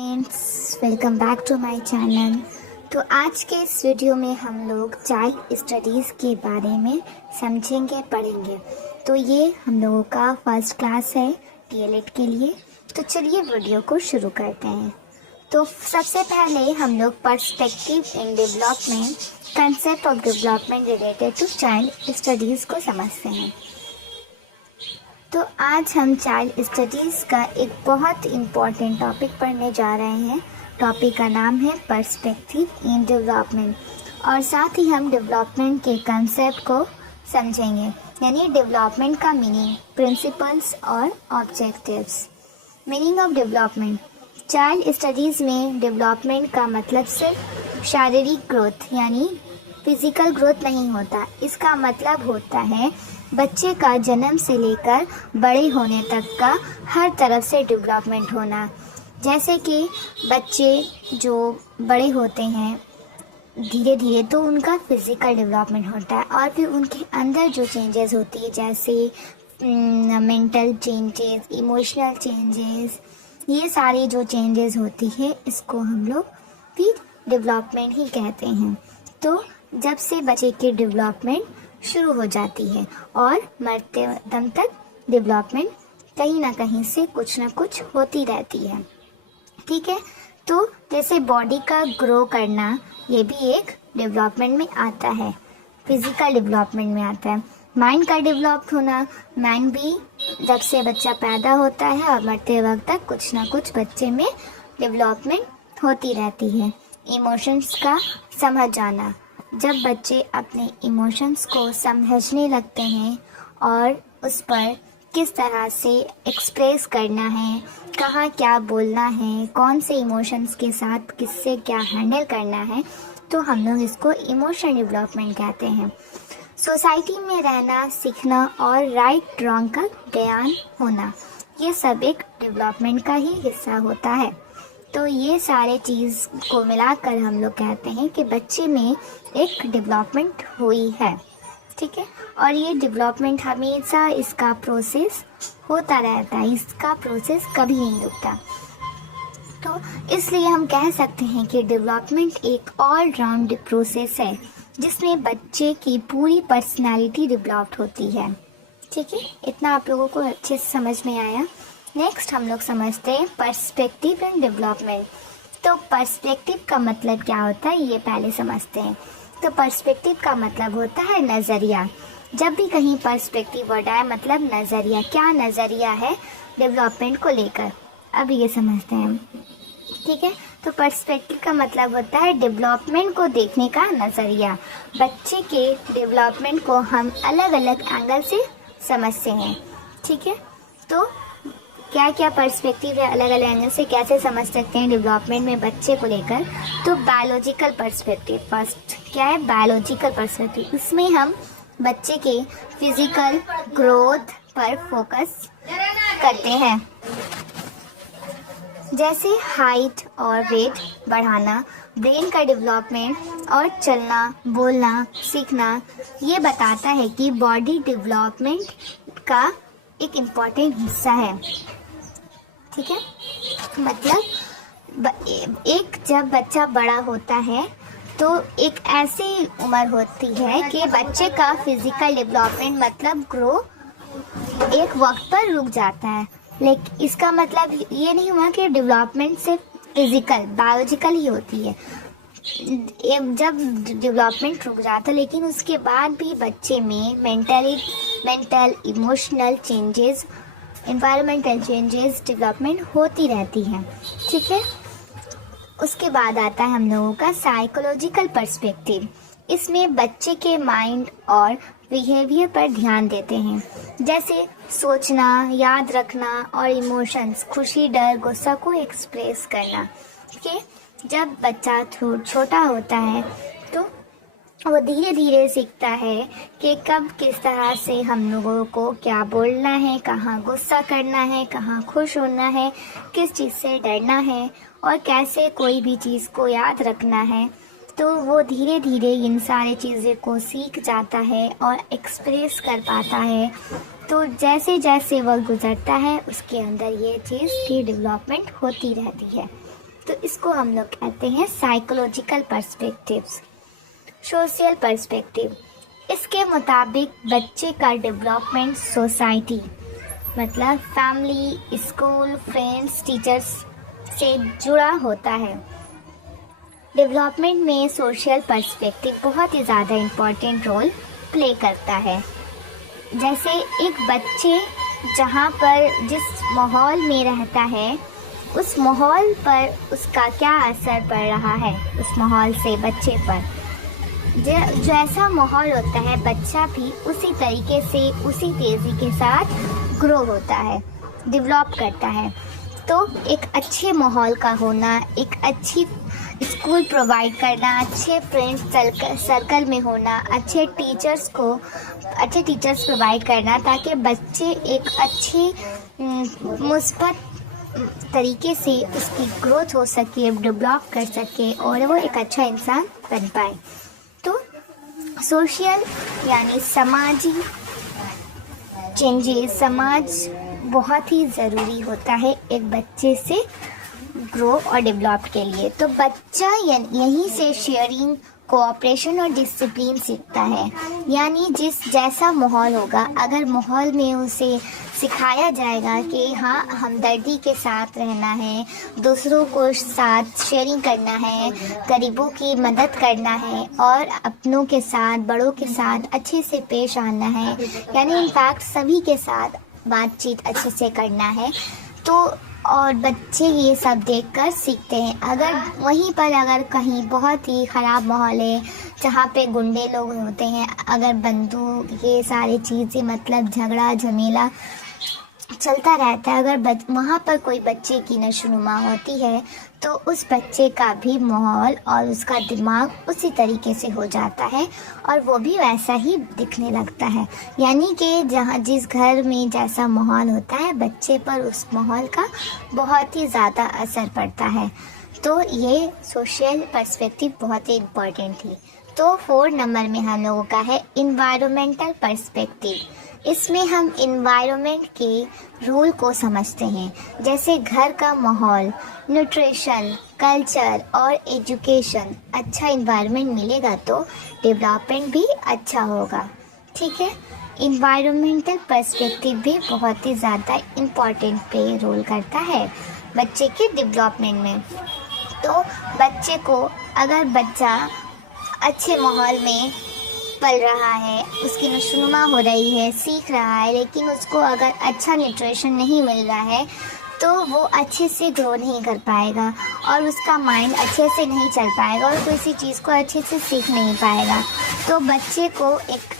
Friends, welcome back to my channel. तो आज के इस वीडियो में हम लोग चाइल्ड स्टडीज़ के बारे में समझेंगे, पढ़ेंगे। तो ये हम लोगों का फर्स्ट क्लास है डीएलएड के लिए। तो चलिए वीडियो को शुरू करते हैं। तो सबसे पहले हम लोग perspective in development, concept of development related to child studies को समझते हैं। तो आज हम चाइल्ड स्टडीज़ का एक बहुत इम्पॉर्टेंट टॉपिक पढ़ने जा रहे हैं। टॉपिक का नाम है पर्सपेक्टिव इन डेवलपमेंट, और साथ ही हम डेवलपमेंट के कंसेप्ट को समझेंगे, यानी डेवलपमेंट का मीनिंग, प्रिंसिपल्स और objectives. Meaning of development. Child studies में डेवलपमेंट का मतलब सिर्फ शारीरिक ग्रोथ यानी फिजिकल ग्रोथ नहीं होता। इसका मतलब होता है बच्चे का जन्म से लेकर बड़े होने तक का हर तरफ से डेवलपमेंट होना। जैसे कि बच्चे जो बड़े होते हैं धीरे धीरे, तो उनका फिज़िकल डेवलपमेंट होता है, और फिर उनके अंदर जो चेंजेस होती है, जैसे मेंटल चेंजेस, इमोशनल चेंजेस, ये सारी जो चेंजेस होती है, इसको हम लोग फिर डेवलपमेंट ही कहते हैं। तो जब से बच्चे की डेवलपमेंट शुरू हो जाती है और मरते दम तक डेवलपमेंट कहीं ना कहीं से कुछ ना कुछ होती रहती है। ठीक है। तो जैसे बॉडी का ग्रो करना, ये भी एक डेवलपमेंट में आता है, फिजिकल डेवलपमेंट में आता है। माइंड का डेवलप होना, माइंड भी जब से बच्चा पैदा होता है और मरते वक्त तक कुछ ना कुछ बच्चे में डेवलपमेंट होती रहती है। इमोशंस का समझ जाना, जब बच्चे अपने इमोशंस को समझने लगते हैं और उस पर किस तरह से एक्सप्रेस करना है, कहाँ क्या बोलना है, कौन से इमोशंस के साथ किससे क्या हैंडल करना है, तो हम लोग इसको इमोशन डेवलपमेंट कहते हैं। सोसाइटी में रहना सीखना और राइट रॉन्ग का ज्ञान होना, ये सब एक डेवलपमेंट का ही हिस्सा होता है। तो ये सारे चीज़ को मिलाकर हम लोग कहते हैं कि बच्चे में एक डेवलपमेंट हुई है। ठीक है। और ये डेवलपमेंट हमेशा इसका प्रोसेस होता रहता है, इसका प्रोसेस कभी नहीं रुकता। तो इसलिए हम कह सकते हैं कि डेवलपमेंट एक ऑल राउंड प्रोसेस है, जिसमें बच्चे की पूरी पर्सनालिटी डेवलप होती है। ठीक है। इतना आप लोगों को अच्छे से समझ में आया। नेक्स्ट हम लोग समझते हैं पर्सपेक्टिव एंड डेवलपमेंट। तो पर्सपेक्टिव का मतलब क्या होता है, ये पहले समझते हैं। तो पर्सपेक्टिव का मतलब होता है नज़रिया। जब भी कहीं पर्सपेक्टिव वर्ड आए, मतलब नज़रिया, क्या नज़रिया है डेवलपमेंट को लेकर, अब ये समझते हैं। ठीक है। तो पर्सपेक्टिव का मतलब होता है डेवलपमेंट को देखने का नज़रिया। बच्चे के डेवलपमेंट को हम अलग अलग एंगल से समझते हैं। ठीक है। तो क्या क्या पर्सपेक्टिव है, अलग अलग एंगल से कैसे समझ सकते हैं डेवलपमेंट में बच्चे को लेकर। तो बायोलॉजिकल पर्सपेक्टिव फर्स्ट क्या है, बायोलॉजिकल पर्सपेक्टिव। इसमें हम बच्चे के फिजिकल ग्रोथ पर फोकस करते हैं, जैसे हाइट और वेट बढ़ाना, ब्रेन का डेवलपमेंट और चलना बोलना सीखना। ये बताता है कि बॉडी डेवलपमेंट का एक इम्पॉर्टेंट हिस्सा है। ठीक है। मतलब एक जब बच्चा बड़ा होता है तो एक ऐसी उम्र होती है कि बच्चे का फिजिकल डेवलपमेंट मतलब ग्रो एक वक्त पर रुक जाता है। लेकिन इसका मतलब ये नहीं हुआ कि डेवलपमेंट सिर्फ फिजिकल बायोलॉजिकल ही होती है। जब डेवलपमेंट रुक जाता है, लेकिन उसके बाद भी बच्चे में mental emotional changes, environmental changes, development होती रहती है। ठीक है। उसके बाद आता है हम लोगों का साइकोलॉजिकल पर्सपेक्टिव। इसमें बच्चे के माइंड और बिहेवियर पर ध्यान देते हैं, जैसे सोचना, याद रखना और इमोशंस, खुशी, डर, गुस्सा को एक्सप्रेस करना। ठीक है। जब बच्चा छोटा होता है तो वो धीरे धीरे सीखता है कि कब किस तरह से हम लोगों को क्या बोलना है, कहाँ गुस्सा करना है, कहाँ खुश होना है, किस चीज़ से डरना है और कैसे कोई भी चीज़ को याद रखना है। तो वो धीरे धीरे इन सारी चीज़ें को सीख जाता है और एक्सप्रेस कर पाता है। तो जैसे जैसे वक्त गुजरता है उसके अंदर ये चीज़ की डेवलपमेंट होती रहती है। तो इसको हम लोग कहते हैं साइकोलॉजिकल पर्सपेक्टिव्स। सोशल पर्सपेक्टिव, इसके मुताबिक बच्चे का डेवलपमेंट सोसाइटी मतलब फैमिली, स्कूल, फ्रेंड्स, टीचर्स से जुड़ा होता है। डेवलपमेंट में सोशल पर्सपेक्टिव बहुत ही ज़्यादा इम्पोर्टेंट रोल प्ले करता है। जैसे एक बच्चे जहाँ पर जिस माहौल में रहता है उस माहौल पर उसका क्या असर पड़ रहा है, उस माहौल से बच्चे पर जैसा माहौल होता है बच्चा भी उसी तरीके से उसी तेज़ी के साथ ग्रो होता है, डेवलप करता है। तो एक अच्छे माहौल का होना, एक अच्छी स्कूल प्रोवाइड करना, अच्छे फ्रेंड्स सर्कल में होना, अच्छे टीचर्स प्रोवाइड करना ताकि बच्चे एक अच्छे मुस्बत तरीके से उसकी ग्रोथ हो सके, डेवलप कर सके और वो एक अच्छा इंसान बन पाए। तो सोशल यानी समाजी चेंजेस, समाज बहुत ही ज़रूरी होता है एक बच्चे से ग्रो और डेवलप के लिए। तो बच्चा यहीं से शेयरिंग, कोऑपरेशन और डिसिप्लिन सीखता है। यानी जैसा माहौल होगा, अगर माहौल में उसे सिखाया जाएगा कि हाँ हमदर्दी के साथ रहना है, दूसरों को साथ शेयरिंग करना है, गरीबों की मदद करना है और अपनों के साथ, बड़ों के साथ अच्छे से पेश आना है, यानी इनफैक्ट सभी के साथ बातचीत अच्छे से करना है। तो और बच्चे ये सब देखकर सीखते हैं। अगर वहीं पर अगर कहीं बहुत ही ख़राब माहौल है जहाँ पे गुंडे लोग होते हैं, अगर बंदूक ये सारी चीज़ें मतलब झगड़ा झमेला चलता रहता है, अगर वहाँ पर कोई बच्चे की नशोनुमा होती है तो उस बच्चे का भी माहौल और उसका दिमाग उसी तरीके से हो जाता है और वो भी वैसा ही दिखने लगता है। यानी कि जहाँ जिस घर में जैसा माहौल होता है बच्चे पर उस माहौल का बहुत ही ज़्यादा असर पड़ता है। तो ये सोशल पर्सपेक्टिव बहुत ही इम्पोर्टेंट थी। तो 4 नंबर में हम लोगों का है इन्वायरमेंटल पर्सपेक्टिव। इसमें हम इन्वायरमेंट के रूल को समझते हैं, जैसे घर का माहौल, न्यूट्रिशन, कल्चर और एजुकेशन। अच्छा इन्वायरमेंट मिलेगा तो डेवलपमेंट भी अच्छा होगा। ठीक है, इन्वायरमेंटल पर्सपेक्टिव भी बहुत ही ज़्यादा इम्पॉर्टेंट पे रोल करता है बच्चे के डेवलपमेंट में। तो बच्चे को अगर बच्चा अच्छे माहौल में पल रहा है, उसकी नशोनुमा हो रही है, सीख रहा है, लेकिन उसको अगर अच्छा न्यूट्रिशन नहीं मिल रहा है तो वो अच्छे से ग्रो नहीं कर पाएगा और उसका माइंड अच्छे से नहीं चल पाएगा और किसी चीज़ को अच्छे से सीख नहीं पाएगा। तो बच्चे को एक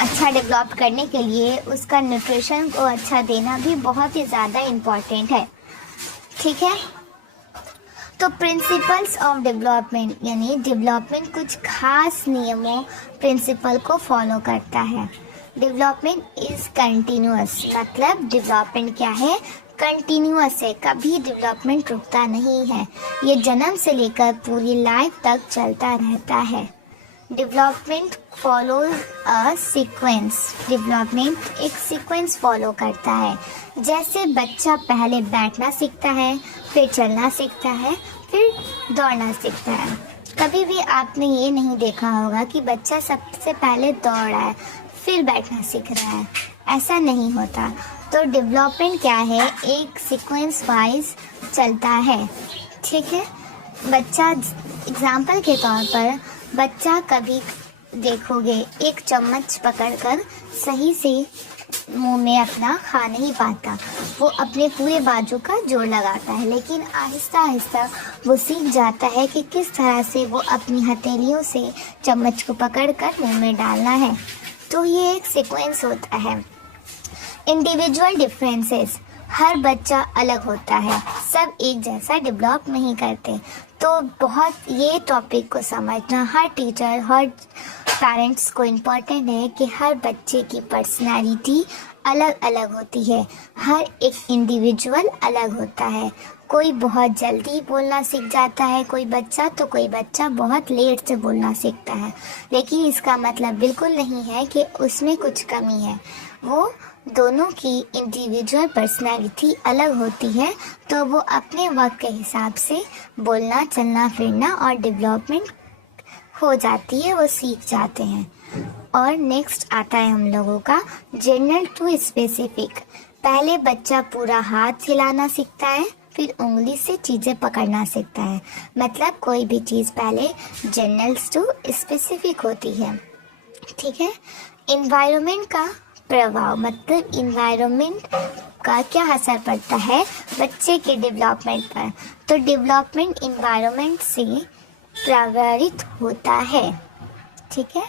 अच्छा डेवलप करने के लिए उसका न्यूट्रिशन को अच्छा देना भी बहुत ही ज़्यादा इम्पॉर्टेंट है। ठीक है, तो प्रिंसिपल्स ऑफ डेवलपमेंट यानी डेवलपमेंट कुछ खास नियमों प्रिंसिपल को फॉलो करता है। डेवलपमेंट इज़ कंटिन्यूअस, मतलब डेवलपमेंट क्या है, कंटिन्यूअस है, कभी डेवलपमेंट रुकता नहीं है, ये जन्म से लेकर पूरी लाइफ तक चलता रहता है। Development follows a sequence, development एक सीक्वेंस फॉलो करता है। जैसे बच्चा पहले बैठना सीखता है, फिर चलना सीखता है, फिर दौड़ना सीखता है। कभी भी आपने ये नहीं देखा होगा कि बच्चा सबसे पहले दौड़ रहा है फिर बैठना सीख रहा है, ऐसा नहीं होता। तो डेवलपमेंट क्या है, एक सीक्वेंस वाइज चलता है। ठीक है, बच्चा एग्जाम्पल के तौर पर बच्चा कभी देखोगे एक चम्मच पकड़कर सही से मुंह में अपना खा नहीं पाता, वो अपने पूरे बाजू का जोर लगाता है, लेकिन आहिस्ता आहिस्ता वो सीख जाता है कि किस तरह से वो अपनी हथेलियों से चम्मच को पकड़कर मुंह में डालना है। तो ये एक सीक्वेंस होता है। इंडिविजुअल डिफरेंसेस, हर बच्चा अलग होता है, सब एक जैसा डेवलप नहीं करते। तो बहुत ये टॉपिक को समझना हर टीचर, हर पेरेंट्स को इम्पोर्टेंट है कि हर बच्चे की पर्सनालिटी अलग अलग होती है, हर एक इंडिविजुअल अलग होता है। कोई बहुत जल्दी बोलना सीख जाता है कोई बच्चा, तो कोई बच्चा बहुत लेट से बोलना सीखता है, लेकिन इसका मतलब बिल्कुल नहीं है कि उसमें कुछ कमी है। वो दोनों की इंडिविजुअल पर्सनैलिटी अलग होती है, तो वो अपने वक्त के हिसाब से बोलना, चलना, फिरना और डेवलपमेंट हो जाती है, वो सीख जाते हैं। और नेक्स्ट आता है हम लोगों का जनरल टू स्पेसिफिक। पहले बच्चा पूरा हाथ हिलाना सीखता है, फिर उंगली से चीज़ें पकड़ना सीखता है। मतलब कोई भी चीज़ पहले जनरल टू स्पेसिफिक होती है, ठीक है। इन्वायरमेंट का प्रभाव, मतलब इन्वायरमेंट का क्या असर पड़ता है बच्चे के डेवलपमेंट पर। तो डेवलपमेंट इन्वायरमेंट से प्रभावित होता है, ठीक है।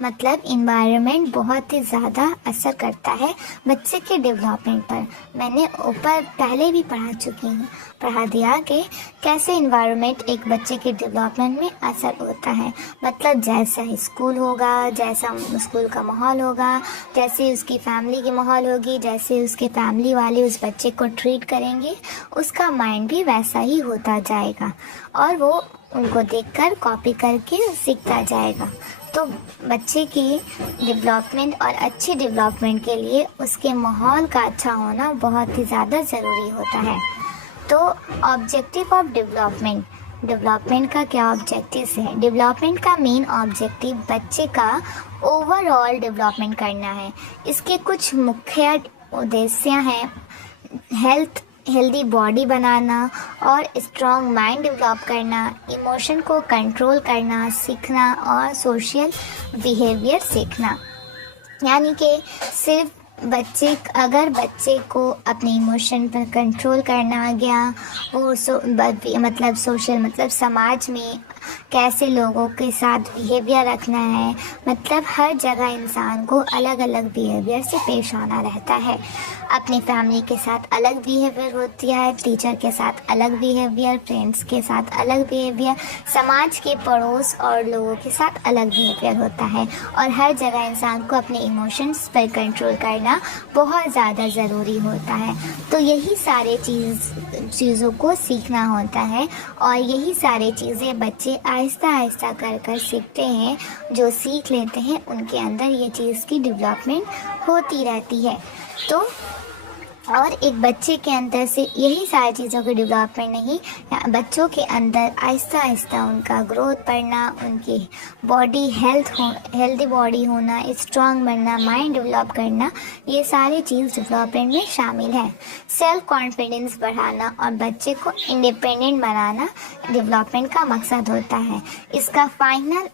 मतलब इन्वायरमेंट बहुत ही ज़्यादा असर करता है बच्चे के डेवलपमेंट पर। मैंने ऊपर पहले भी पढ़ा दिया कि कैसे इन्वायरमेंट एक बच्चे के डेवलपमेंट में असर होता है। मतलब जैसा स्कूल होगा, जैसा स्कूल का माहौल होगा, जैसे उसकी फैमिली की माहौल होगी, जैसे उसके फैमिली वाले उस बच्चे को ट्रीट करेंगे, उसका माइंड भी वैसा ही होता जाएगा और वो उनको देखकर कॉपी करके सीखता जाएगा। तो बच्चे की डेवलपमेंट और अच्छी डेवलपमेंट के लिए उसके माहौल का अच्छा होना बहुत ही ज़्यादा ज़रूरी होता है। तो ऑब्जेक्टिव ऑफ डेवलपमेंट का क्या ऑब्जेक्टिव्स है? डेवलपमेंट का मेन ऑब्जेक्टिव बच्चे का ओवरऑल डेवलपमेंट करना है। इसके कुछ मुख्य उद्देश्य हैं: हेल्दी बॉडी बनाना और स्ट्रॉन्ग माइंड डेवलप करना, इमोशन को कंट्रोल करना सीखना और सोशल बिहेवियर सीखना। यानी कि सिर्फ अगर बच्चे को अपने इमोशन पर कंट्रोल करना आ गया, वो मतलब सोशल, मतलब समाज में कैसे लोगों के साथ बिहेवियर रखना है। मतलब हर जगह इंसान को अलग अलग बिहेवियर से पेश आना रहता है। अपनी फैमिली के साथ अलग बिहेवियर होती है, टीचर के साथ अलग बिहेवियर, फ्रेंड्स के साथ अलग बिहेवियर, समाज के पड़ोस और लोगों के साथ अलग बिहेवियर होता है। और हर जगह इंसान को अपने इमोशंस पर कंट्रोल करना बहुत ज़्यादा ज़रूरी होता है। तो यही सारे चीज़ों को सीखना होता है और यही सारी चीज़ें बच्चे आहिस्ता आहिस्ता कर सीखते हैं। जो सीख लेते हैं उनके अंदर ये चीज़ की डेवलपमेंट होती रहती है। तो और एक बच्चे के अंदर से यही सारी चीज़ों की डेवलपमेंट नहीं, बच्चों के अंदर आहिस्ता आहिस्ता उनका ग्रोथ बढ़ना, उनकी बॉडी हेल्दी बॉडी होना, स्ट्रांग बनना, माइंड डेवलप करना, ये सारी चीज़ डेवलपमेंट में शामिल है। सेल्फ कॉन्फिडेंस बढ़ाना और बच्चे को इंडिपेंडेंट बनाना डेवलपमेंट का मकसद होता है। इसका फाइनल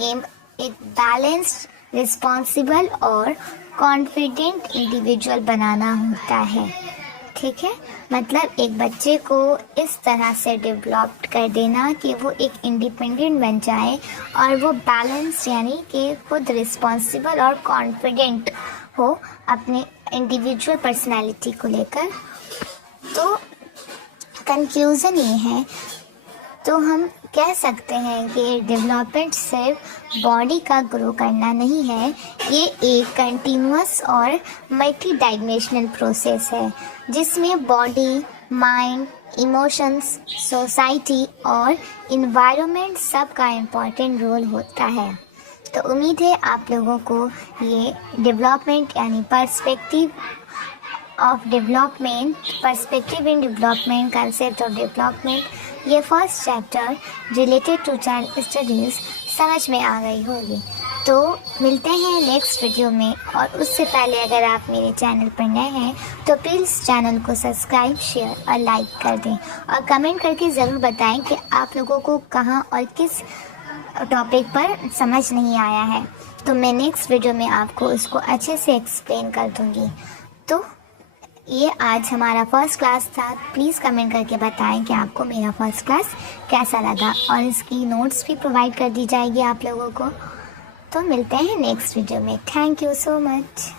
एम एक बैलेंस्ड, रिस्पॉन्सिबल और कॉन्फिडेंट इंडिविजुअल बनाना होता है, ठीक है। मतलब एक बच्चे को इस तरह से डेवलप कर देना कि वो एक इंडिपेंडेंट बन जाए और वो बैलेंस, यानी कि खुद रिस्पॉन्सिबल और कॉन्फिडेंट हो अपने इंडिविजुअल पर्सनैलिटी को लेकर। तो कंक्लूज़न ये है, तो हम कह सकते हैं कि डेवलपमेंट सिर्फ बॉडी का ग्रो करना नहीं है, ये एक कंटिन्यूअस और मल्टी डायमेंशनल प्रोसेस है जिसमें बॉडी, माइंड, इमोशंस, सोसाइटी और इन्वायरमेंट सब का इम्पोर्टेंट रोल होता है। तो उम्मीद है आप लोगों को ये डेवलपमेंट यानी perspective in development, concept of development, ये first chapter related to child studies समझ में आ गई होगी। तो मिलते हैं नेक्स्ट वीडियो में, और उससे पहले अगर आप मेरे चैनल पर नए हैं तो प्लीज़ चैनल को सब्सक्राइब, शेयर और लाइक कर दें और कमेंट करके ज़रूर बताएं कि आप लोगों को कहाँ और किस टॉपिक पर समझ नहीं आया है। तो मैं नेक्स्ट वीडियो में आपको उसको अच्छे से एक्सप्लेन कर दूँगी। तो ये आज हमारा फर्स्ट क्लास था। प्लीज़ कमेंट करके बताएं कि आपको मेरा फर्स्ट क्लास कैसा लगा, और इसकी नोट्स भी प्रोवाइड कर दी जाएगी आप लोगों को। तो मिलते हैं नेक्स्ट वीडियो में। Thank you so much.